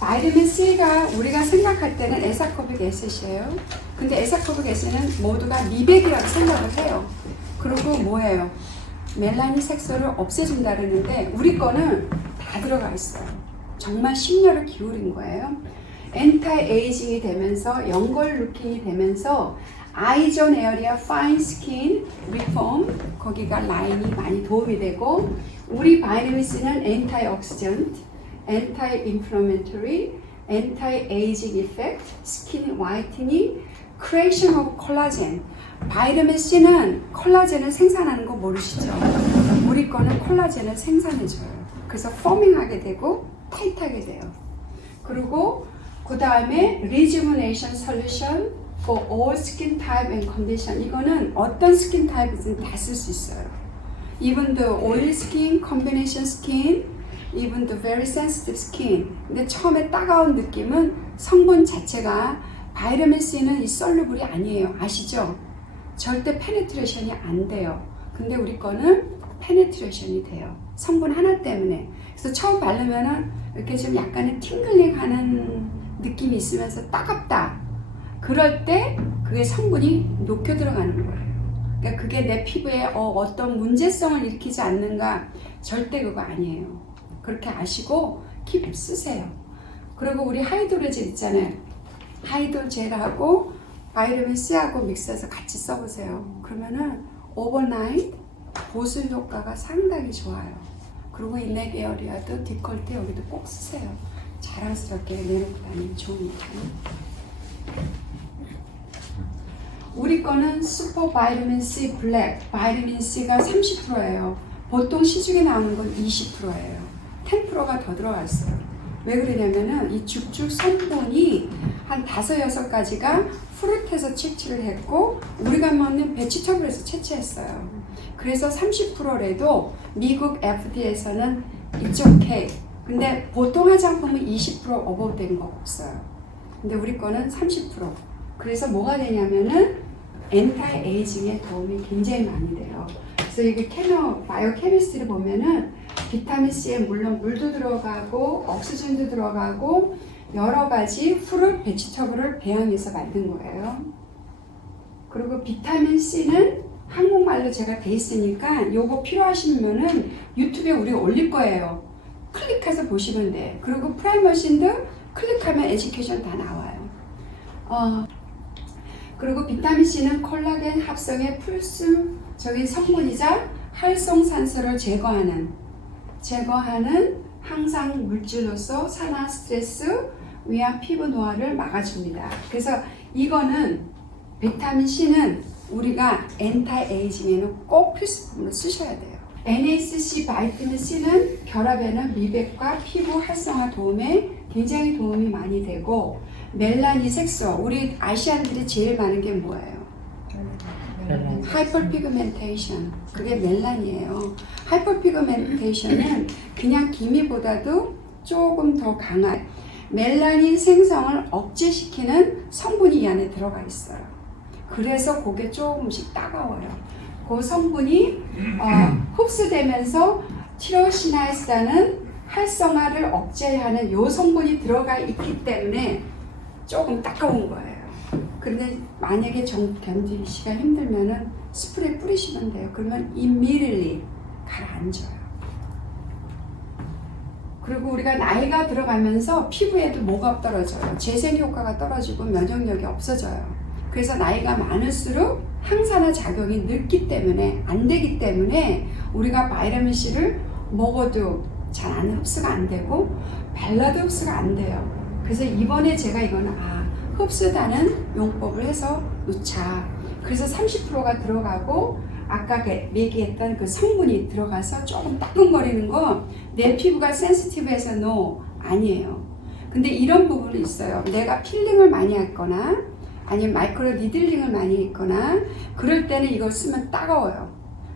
바이타민 C가 우리가 생각할 때는 에사코빅 애셋이에요. 근데 에사코빅 애셋은 모두가 미백이라고 생각을 해요. 그리고 뭐예요? 멜라닌 색소를 없애준다 그러는데 우리 거는 다 들어가 있어요. 정말 심려를 기울인 거예요. 엔타이 에이징이 되면서 연골 루킹이 되면서 아이존 에어리아 파인 스킨 리폼 거기가 라인이 많이 도움이 되고 우리 바이타민 C는 엔타이 옥시전트, 엔타이 인플라메이터리, 엔타이 에이징 이펙트, 스킨 화이트닝, 크리에이션 오브 콜라겐. 바이타민 C는 콜라겐을 생산하는 거 모르시죠? 우리 거는 콜라겐을 생산해줘요. 그래서 포밍하게 되고 타이트하게 돼요. 그리고 그 다음에 Rejuvenation Solution for all skin type and condition. 이거는 어떤 스킨 타입이든 다 쓸 수 있어요. Even the oily skin, combination skin, even the very sensitive skin. 근데 처음에 따가운 느낌은 성분 자체가 바이타민 C는 이 솔루블이 아니에요. 아시죠? 절대 페네트레이션이 안 돼요. 근데 우리 거는 페네트레이션이 돼요. 성분 하나 때문에. 그래서 처음 바르면은 이렇게 좀 약간의 팅글링 하는 느낌이 있으면서 따갑다. 그럴 때 그게 성분이 녹여 들어가는 거예요. 그러니까 그게 내 피부에 어떤 문제성을 일으키지 않는가? 절대 그거 아니에요. 그렇게 아시고 킵 쓰세요. 그리고 우리 하이돌 젤 있잖아요. 하이돌 젤하고 바이타민 C하고 믹스해서 같이 써보세요. 그러면은 오버나잇 보습 효과가 상당히 좋아요. 그리고 이 넥 에어리아도 디컬테 여기도 꼭 쓰세요. 자랑스럽게 내놓고 다니면 좋으니까. 우리 거는 슈퍼 바이타민 C 블랙, 바이타민 C가 30%예요. 보통 시중에 나오는 건 20%예요. 10%가 더 들어가 있어요. 왜 그러냐면은 이 죽죽 성분이 한 5-6가지가 프루트에서 채취를 했고 우리가 먹는 베지터블에서 채취했어요. 그래서 30%래도 미국 FDA에서는 it's okay. 근데 보통 화장품은 20% 오버된 거 없어요. 근데 우리 거는 30%. 그래서 뭐가 되냐면은 엔타이 에이징에 도움이 굉장히 많이 돼요. 그래서 이게 바이오 케미스트리 보면은 비타민 C에 물론 물도 들어가고 옥시전도 들어가고 여러 가지 프루트 베지터블을 배양해서 만든 거예요. 그리고 비타민 C는 한국말로 제가 돼 있으니까 요거 필요하시면은 유튜브에 우리 올릴 거예요. 클릭해서 보시면 돼. 그리고 프라이머신도 클릭하면 에듀케이션 다 나와요. 그리고 비타민 C는 콜라겐 합성의 필수적인 성분이자 활성산소를 제거하는 항상 물질로서 산화 스트레스 위암 피부 노화를 막아줍니다. 그래서 이거는 비타민 C는 우리가 엔타이 에이징에는 꼭 필수품으로 쓰셔야 돼요. NACC 바이타민 C는 결합에는 미백과 피부 활성화 도움에 굉장히 도움이 많이 되고 멜라닌 색소, 우리 아시안들이 제일 많은 게 뭐예요? 하이퍼피그멘테이션. 그게 멜란이에요. 하이퍼피그멘테이션은 그냥 기미보다도 조금 더 강한 멜라닌 생성을 억제시키는 성분이 이 안에 들어가 있어요. 그래서 그게 조금씩 따가워요. 그 성분이 흡수되면서 티로시나이스라는 활성화를 억제하는 요 성분이 들어가 있기 때문에 조금 따가운 거예요. 그런데 만약에 견디기가 힘들면은 스프레이 뿌리시면 돼요. 그러면 immediately 가라앉아요. 그리고 우리가 나이가 들어가면서 피부에도 뭐가 떨어져요. 재생 효과가 떨어지고 면역력이 없어져요. 그래서 나이가 많을수록 항산화 작용이 늙기 때문에 안 되기 때문에 우리가 바이타민 C를 먹어도 잘 안 흡수가 안 되고 발라도 흡수가 안 돼요. 그래서 이번에 제가 이거는 흡수다는 용법을 해서 놓자. 그래서 30%가 들어가고 아까 얘기했던 그 성분이 들어가서 조금 따끔거리는 거 내 피부가 센시티브해서 아니에요. 근데 이런 부분이 있어요. 내가 필링을 많이 했거나 아니면 마이크로 니들링을 많이 했거나 그럴 때는 이걸 쓰면 따가워요.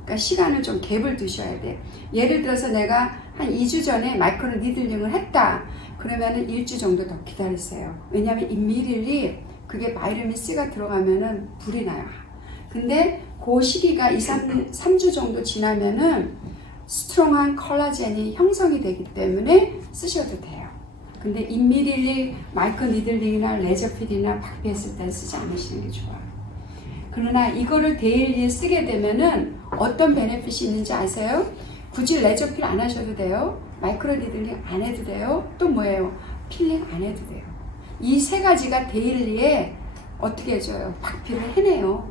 그러니까 시간을 좀 갭을 두셔야 돼. 예를 들어서 내가 한 2주 전에 마이크로 니들링을 했다. 그러면은 1주 정도 더 기다리세요. 왜냐하면 immediately 그게 바이타민 C가 들어가면은 불이 나요. 근데 그 시기가 3주 정도 지나면은 스트롱한 콜라겐이 형성이 되기 때문에 쓰셔도 돼요. 근데 이미디리 마이크로 니들링이나 레저 필이나 박피했을 때 쓰지 않으시는 게 좋아요. 그러나 이거를 데일리에 쓰게 되면은 어떤 베네핏이 있는지 아세요? 굳이 레저 필 안 하셔도 돼요. 마이크로 니들링 안 해도 돼요. 또 뭐예요? 필링 안 해도 돼요. 이 세 가지가 데일리에 어떻게 해줘요? 박피를 해내요.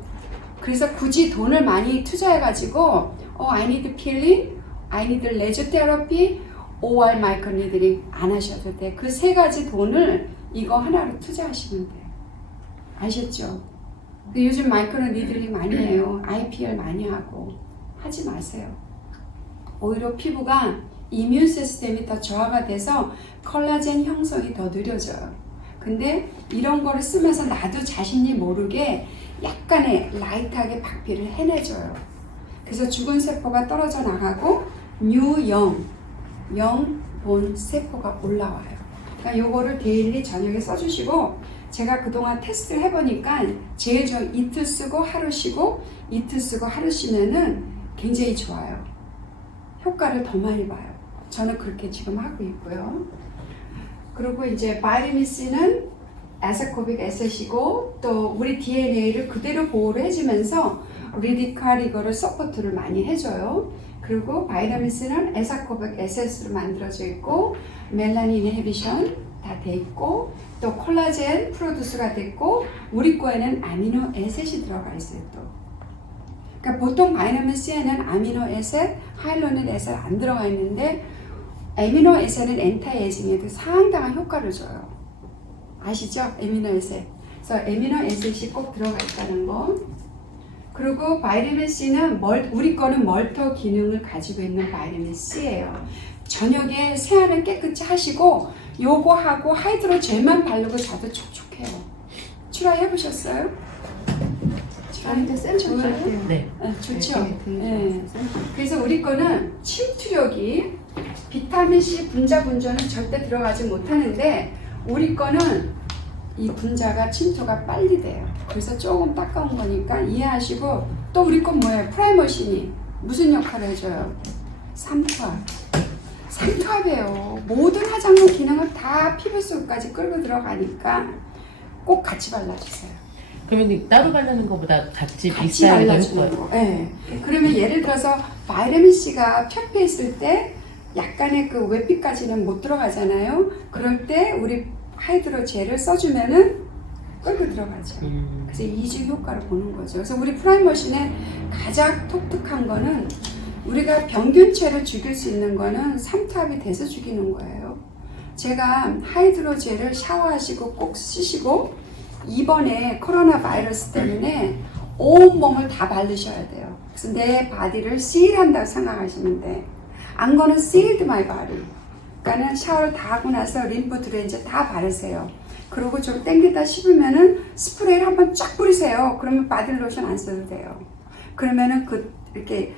그래서 굳이 돈을 많이 투자해가지고 I need peeling, I need laser therapy, or micro needling 안 하셔도 돼. 그 세 가지 돈을 이거 하나로 투자하시면 돼요. 아셨죠? 요즘 마이크로 니들링 많이 해요. IPL 많이 하고 하지 마세요. 오히려 피부가 이뮨 시스템이 더 저하가 돼서 콜라겐 형성이 더 느려져요. 근데 이런 거를 쓰면서 나도 자신이 모르게 약간의 라이트하게 박피를 해내줘요. 그래서 죽은 세포가 떨어져 나가고 영본 세포가 올라와요. 그러니까 요거를 데일리 저녁에 써주시고 제가 그동안 테스트를 해보니까 제일 좋은 이틀 쓰고 하루 쉬고 이틀 쓰고 하루 쉬면은 굉장히 좋아요. 효과를 더 많이 봐요. 저는 그렇게 지금 하고 있고요. 그리고 이제 바이타민 C는 아세코빅 애셋이고 또 우리 DNA를 그대로 보호를 해주면서 리디칼 이거를 서포트를 많이 해줘요. 그리고 바이타민 C는 아세코빅 애셋으로 만들어져 있고 멜라닌 이니비션 다 돼 있고 또 콜라겐 프로듀스가 됐고 우리 거에는 아미노 애셋이 들어가 있어요 또. 그러니까 보통 바이타민 C에는 아미노 애셋, 하이로닉 애셋 안 들어가 있는데 아미노 애셋은 엔타에이징에도 상당한 효과를 줘요. 아시죠? 아미노 애셋. 그래서 아미노 애셋이 꼭 들어가 있다는 거. 그리고 바이타민 C는 우리 거는 멀터 기능을 가지고 있는 바이타민 C예요. 저녁에 세안을 깨끗이 하시고 요거 하고 하이드로젤만 바르고 자도 촉촉해요. 트라이 해보셨어요? 저한테 쌤 좋아요. 네. 좋죠. 네. 그래서 우리 거는 침투력이 비타민 C 분자 분전은 절대 들어가지 못하는데 우리 거는 이 분자가 침투가 빨리 돼요. 그래서 조금 따가운 거니까 이해하시고 또 우리 건 뭐예요? 프라이머신이 무슨 역할을 해줘요? 삼투압. 삼투압이에요. 모든 화장품 기능을 다 피부 속까지 끌고 들어가니까 꼭 같이 발라주세요. 그러면 따로 바르는 것보다 같이 발라주는 거. 네. 그러면 예를 들어서 바이타민 C가 표피했을 때 약간의 그 외피까지는 못 들어가잖아요. 그럴 때 우리 하이드로젤을 써주면은 끌고 들어가죠. 그래서 이중 효과를 보는 거죠. 그래서 우리 프라이머신의 가장 독특한 거는 우리가 병균체를 죽일 수 있는 거는 삼투압이 돼서 죽이는 거예요. 제가 하이드로젤을 샤워하시고 꼭 쓰시고 이번에 코로나 바이러스 때문에 온 몸을 다 바르셔야 돼요. 그래서 내 바디를 시일한다고 생각하시면 돼. I'm gonna seal my body. 그러니까는 샤워를 다 하고 나서 림프 드레인지 다 바르세요. 그리고 좀 땡기다 싶으면은 스프레이를 한번 쫙 뿌리세요. 그러면 바디 로션 안 써도 돼요. 그러면은 이렇게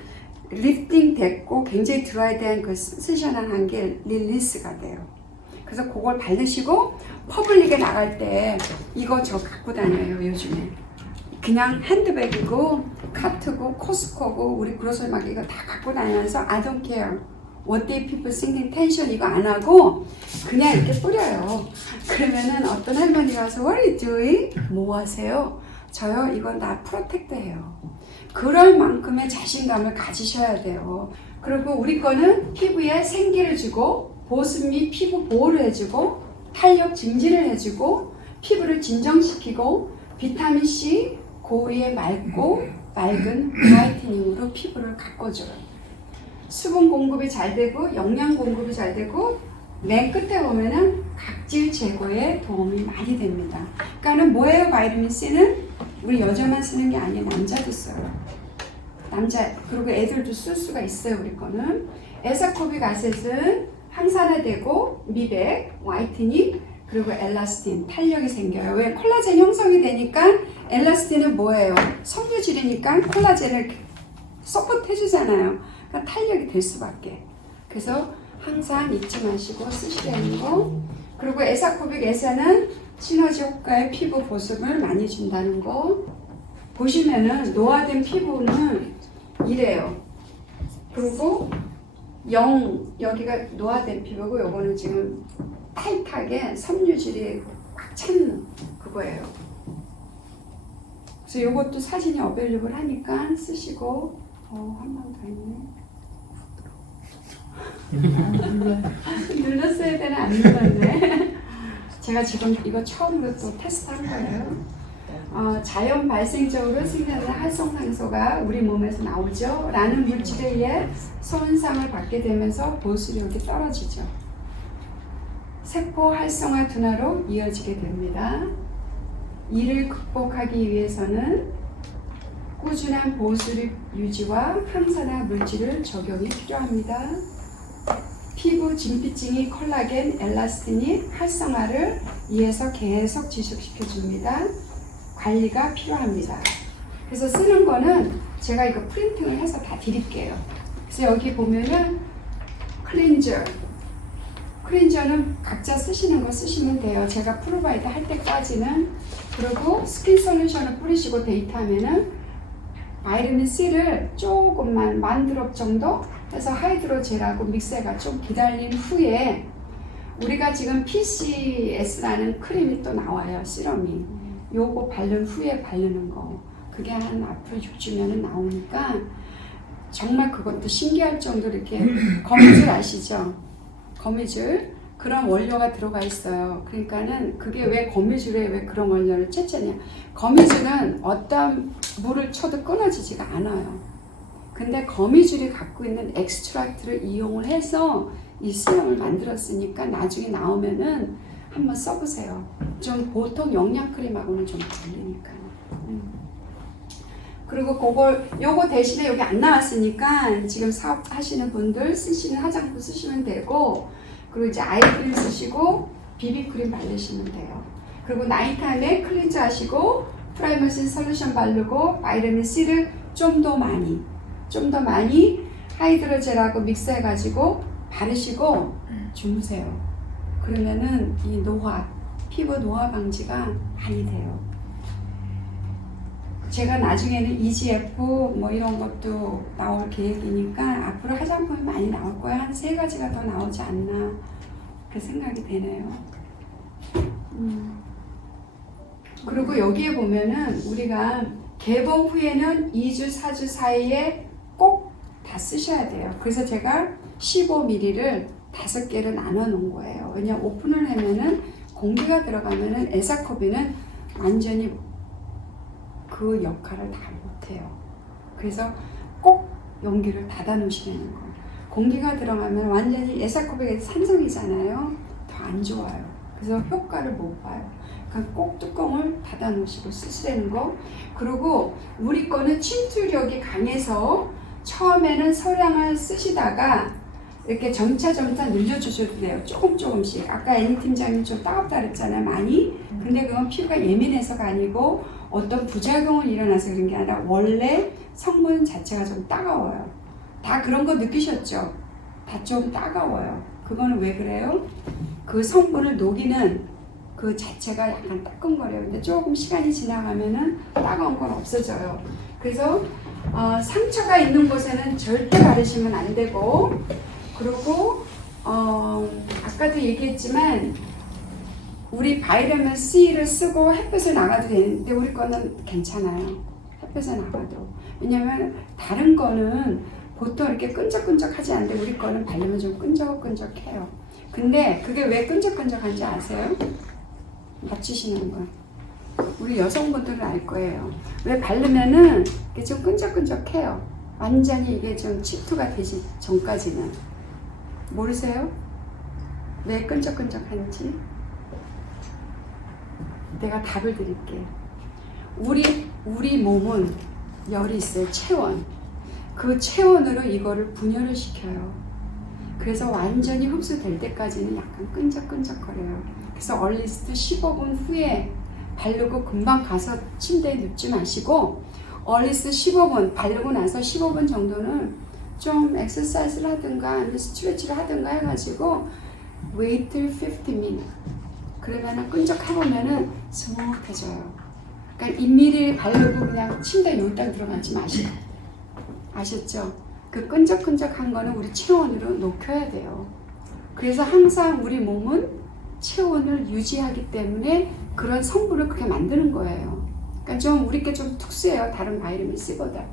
리프팅 됐고 굉장히 드라이된 그 센세이션한 게 릴리스가 돼요. 그래서 그걸 바르시고 퍼블릭에 나갈 때 이거 저 갖고 다녀요 요즘에. 그냥 핸드백이고 카트고 코스코고 우리 그로서리 막 이거 다 갖고 다니면서 I don't care what they people thinking tension 이거 안 하고 그냥 이렇게 뿌려요. 그러면은 어떤 할머니가 와서 What are you doing? 뭐 하세요? 저요 이건 다 프로텍트예요. 그럴 만큼의 자신감을 가지셔야 돼요. 그리고 우리 거는 피부에 생기를 주고 보습 및 피부 보호를 해주고 탄력 증진을 해주고 피부를 진정시키고 비타민 C 고위에 맑고 맑은 브라이트닝으로 피부를 가꿔줘요. 수분 공급이 잘 되고 영양 공급이 잘 되고 맨 끝에 보면은 각질 제거에 도움이 많이 됩니다. 그러니까는 뭐예요? 바이타민 C는 우리 여자만 쓰는 게 아니라 남자도 써요. 남자 그리고 애들도 쓸 수가 있어요. 우리 거는 에사코빅 아셋은 항산화되고 미백, 화이트닝 그리고 엘라스틴 탄력이 생겨요. 왜? 콜라겐 형성이 되니까 엘라스틴은 뭐예요? 섬유질이니까 콜라겐을 서포트 해주잖아요. 그러니까 탄력이 될 수밖에. 그래서 항상 잊지 마시고 쓰시라는 거. 그리고 에사코빅 에사는 시너지 효과의 피부 보습을 많이 준다는 거. 보시면은 노화된 피부는 이래요. 그리고 여기가 노화된 피부고 요거는 지금 타이트하게 섬유질이 꽉 찬 그거예요. 그래서 요것도 사진이 어베일러블 하니까 쓰시고 한 번 더 있네. 눌렀어야 되나 안 눌렀네. 제가 지금 이거 처음으로 또 테스트한 거예요. 자연 발생적으로 생겨나는 활성산소가 우리 몸에서 나오죠. 라는 물질에 의해 손상을 받게 되면서 보수력이 떨어지죠. 세포 활성화 둔화로 이어지게 됩니다. 이를 극복하기 위해서는 꾸준한 보수력 유지와 항산화 물질을 적용이 필요합니다. 피부 진피층이 콜라겐, 엘라스틴이 활성화를 위해서 계속 지속시켜줍니다. 관리가 필요합니다. 그래서 쓰는 거는 제가 이거 프린팅을 해서 다 드릴게요. 그래서 여기 보면은 클렌저는 각자 쓰시는 거 쓰시면 돼요. 제가 프로바이드 할 때까지는. 그리고 스킨 솔루션을 뿌리시고 데이트하면은 바이타민 C를 조금만 1000드롭 정도 해서 하이드로젤하고 믹스해가 좀 기다린 후에 우리가 지금 PCS라는 크림이 또 나와요. 시럼이. 요거 바른 후에 바르는 거. 그게 한 앞으로 6주면은 나오니까 정말 그것도 신기할 정도로 이렇게 거미줄 아시죠? 거미줄. 그런 원료가 들어가 있어요. 그러니까는 그게 왜 거미줄에 왜 그런 원료를 채취하냐. 거미줄은 어떤 물을 쳐도 끊어지지가 않아요. 근데 거미줄이 갖고 있는 엑스트랙트를 이용을 해서 이 시럼을 만들었으니까 나중에 나오면은 한번 써보세요. 좀 보통 영양크림하고는 좀 다르니까요. 그리고 요거 대신에 여기 안 나왔으니까 지금 사업하시는 분들 쓰시는 화장품 쓰시면 되고, 그리고 이제 아이크림 쓰시고 비비크림 바르시면 돼요. 그리고 나이트타임에 클렌저 하시고 프라이머신 솔루션 바르고 바이타민 C를 좀 더 많이 하이드로젤하고 믹스해가지고 바르시고 주무세요. 그러면은 이 피부 노화 방지가 많이 돼요. 제가 나중에는 EGF 뭐 이런 것도 나올 계획이니까 앞으로 화장품이 많이 나올 거예요. 한 3가지가 더 나오지 않나 그 생각이 되네요. 그리고 여기에 보면은 우리가 개봉 후에는 2주, 4주 사이에 꼭 다 쓰셔야 돼요. 그래서 제가 15ml를 5개를 나눠 놓은 거예요. 왜냐면 오픈을 하면은 공기가 들어가면은 에사코비는 완전히 그 역할을 다 못해요. 그래서 꼭 용기를 닫아 놓으시는 거예요. 공기가 들어가면 완전히 에사코빅이 산성이잖아요. 더 안 좋아요. 그래서 효과를 못 봐요. 그러니까 꼭 뚜껑을 닫아 놓으시고 쓰시라는 거. 그리고 우리 거는 침투력이 강해서 처음에는 소량을 쓰시다가 이렇게 점차 늘려주셔도 돼요. 조금씩. 아까 애니 팀장님 좀 따갑다 그랬잖아요. 많이. 근데 그건 피부가 예민해서가 아니고 어떤 부작용을 일어나서 그런 게 아니라 원래 성분 자체가 좀 따가워요. 다 그런 거 느끼셨죠? 다 좀 따가워요. 그거는 왜 그래요? 그 성분을 녹이는 그 자체가 약간 따끔거려요. 근데 조금 시간이 지나가면은 따가운 건 없어져요. 그래서 상처가 있는 곳에는 절대 바르시면 안 되고, 그리고 아까도 얘기했지만 우리 바이타민 C를 쓰고 햇볕에 나가도 되는데 우리 거는 괜찮아요. 햇볕에 나가도. 왜냐면 다른 거는 보통 이렇게 끈적끈적하지 않는데 우리 거는 바르면 좀 끈적끈적해요. 근데 그게 왜 끈적끈적한지 아세요? 맞추시는 거. 우리 여성분들은 알 거예요. 왜 바르면은 이게 좀 끈적끈적해요. 완전히 이게 좀 침투가 되지 전까지는. 모르세요? 왜 끈적끈적한지? 내가 답을 드릴게요. 우리 몸은 열이 있어요. 체온. 그 체온으로 이거를 분열을 시켜요. 그래서 완전히 흡수될 때까지는 약간 끈적끈적거려요. 그래서 얼리스트 15분 후에 바르고 금방 가서 침대에 눕지 마시고, 얼리스트 15분 바르고 나서 15분 정도는 좀 엑서사이즈를 하든가 아니면 스트레치를 하든가 해가지고 wait till 50 minutes. 그러면은 끈적해보면은 스무트해져요. 그러니까 1mm 바르고 그냥 침대에 용딱 들어가지 마시고. 아셨죠? 그 그 끈적끈적한 거는 우리 체온으로 녹여야 돼요. 그래서 항상 우리 몸은 체온을 유지하기 때문에 그런 성분을 그렇게 만드는 거예요. 그러니까 좀 우리께 좀 특수해요. 다른 바이러민 C보다.